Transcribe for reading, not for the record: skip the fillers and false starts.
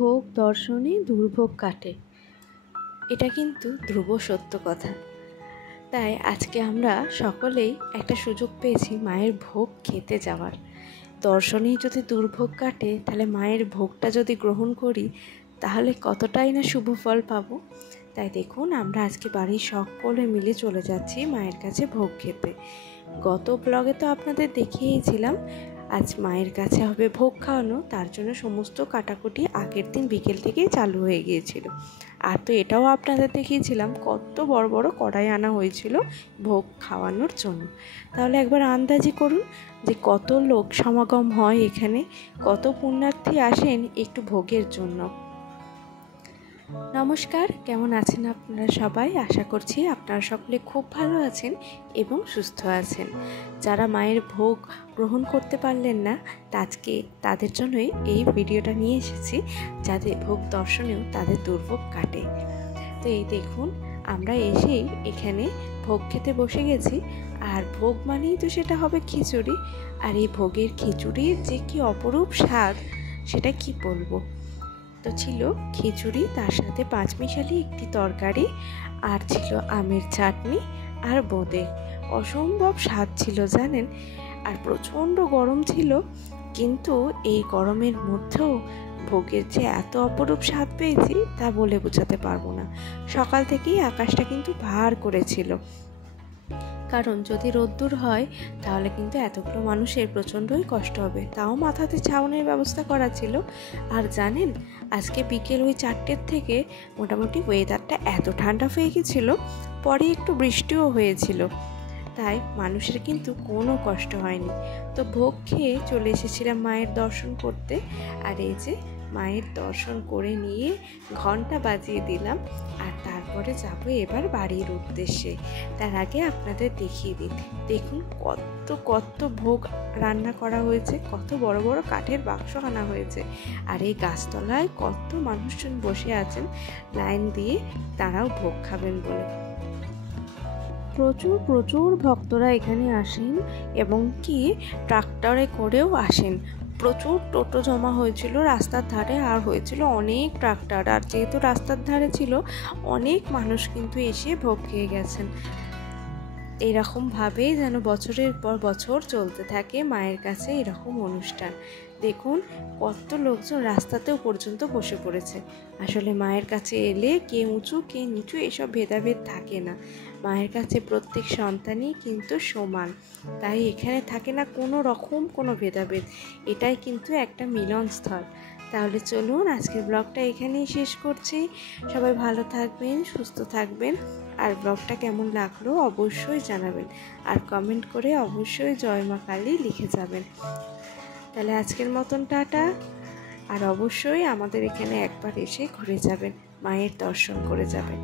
ভোগ দর্শনে দুর্ভোগ কাটে, এটা কিন্তু ধ্রুব সত্য কথা। তাই আজকে আমরা সকলেই একটা সুযোগ পেয়েছি মায়ের ভোগ খেতে যাওয়ার। দর্শনেই যদি দুর্ভোগ কাটে, তাহলে মায়ের ভোগটা যদি গ্রহণ করি তাহলে কতটাই না শুভ ফল পাবো। তাই দেখুন, আমরা আজকে বাড়ির সকলে মিলে চলে যাচ্ছি মায়ের কাছে ভোগ খেতে। গত ব্লগে তো আপনাদের দেখিয়েছিলাম আজ মায়ের কাছে হবে ভোগ খাওয়ানো, তার জন্য সমস্ত কাটাকুটি আগের দিন বিকেল থেকেই চালু হয়ে গিয়েছিল। আর তো এটাও আপনাদের দেখিয়েছিলাম কত বড় বড় কড়াই আনা হয়েছিল ভোগ খাওয়ানোর জন্য। তাহলে একবার আন্দাজি করুন যে কত লোক সমাগম হয় এখানে, কত পুণ্যার্থী আসেন একটু ভোগের জন্য। নমস্কার, কেমন আছেন আপনারা সবাই? আশা করছি আপনারা সকলে খুব ভালো আছেন এবং সুস্থ আছেন। যারা মায়ের ভোগ গ্রহণ করতে পারলেন না, আজকে তাদের জন্যই এই ভিডিওটা নিয়ে এসেছি, যাদের ভোগ দর্শনেও তাদের দুর্ভোগ কাটে। তো এই দেখুন, আমরা এসেই এখানে ভোগ খেতে বসে গেছি। আর ভোগ মানেই তো সেটা হবে খিচুড়ি। আর এই ভোগের খিচুড়ির যে কি অপরূপ স্বাদ, সেটা কি বলবো। তো ছিল খিচুড়ি, তার সাথে পাঁচমিশালি একটি তরকারি, আর ছিল আমের চাটনি আর বোঁদে। অসম্ভব স্বাদ ছিল জানেন। আর প্রচণ্ড গরম ছিল, কিন্তু এই গরমের মধ্যেও ভোগের যে এত অপরূপ স্বাদ পেয়েছি তা বলে বোঝাতে পারবো না। সকাল থেকেই আকাশটা কিন্তু ভার করেছিল, কারণ যদি রোদ্দুর হয় তাহলে কিন্তু এতগুলো মানুষের প্রচণ্ডই কষ্ট হবে। তাও মাথাতে ছাউনির ব্যবস্থা করা ছিল। আর জানেন, আজকে বিকেল ওই 4টের থেকে মোটামুটি ওয়েদারটা এত ঠান্ডা হয়ে গেছিলো, পরে একটু বৃষ্টিও হয়েছিল। তাই মানুষের কিন্তু কোনো কষ্ট হয়নি। তো ভোগ খেয়ে চলে এসেছিলাম মায়ের দর্শন করতে। আর এই যে মায়ের দর্শন করে নিয়ে ঘন্টা বাজিয়ে দিলাম, আর তারপরে যাব এবার বাড়ির উদ্দেশ্যে। তার আগে আপনাদের দেখিয়ে দিই, দেখুন কত কত ভোগ রান্না করা হয়েছে, কত বড় বড় কাঠের বাক্স আনা হয়েছে। আর এই গাছতলায় কত মানুষজন বসে আছেন লাইন দিয়ে, তারাও ভোগ খাবেন বলে। প্রচুর প্রচুর ভক্তরা এখানে আসেন, এবং কি ট্রাক্টরে করেও আসেন। প্রচুর টোটো জমা হয়েছিল রাস্তার ধারে, আর হয়েছিল অনেক ট্রাক্টর। আর যেহেতু রাস্তার ধারে ছিল, অনেক মানুষ কিন্তু এসে ভোগ খেয়ে গেছেন। এরকমভাবেই যেন বছরের পর বছর চলতে থাকে মায়ের কাছে এরকম অনুষ্ঠান। দেখুন কত লোকজন রাস্তাতেও পর্যন্ত বসে পড়েছে। আসলে মায়ের কাছে এলে কে উঁচু কে নিচু এসব ভেদাভেদ থাকে না। মায়ের কাছে প্রত্যেক সন্তানই কিন্তু সমান, তাই এখানে থাকে না কোনো রকম কোনো ভেদাভেদ। এটাই কিন্তু একটা মিলনস্থল। তাহলে চলুন, আজকের ব্লগটা এখানেই শেষ করছি। সবাই ভালো থাকবেন, সুস্থ থাকবেন। আর ব্লগটা কেমন লাগলো অবশ্যই জানাবেন, আর কমেন্ট করে অবশ্যই জয় মা কালী লিখে যাবেন। তাহলে আজকের মতন টাটা। আর অবশ্যই আমাদের এখানে একবার এসে ঘুরে যাবেন, মায়ের দর্শন করে যাবেন।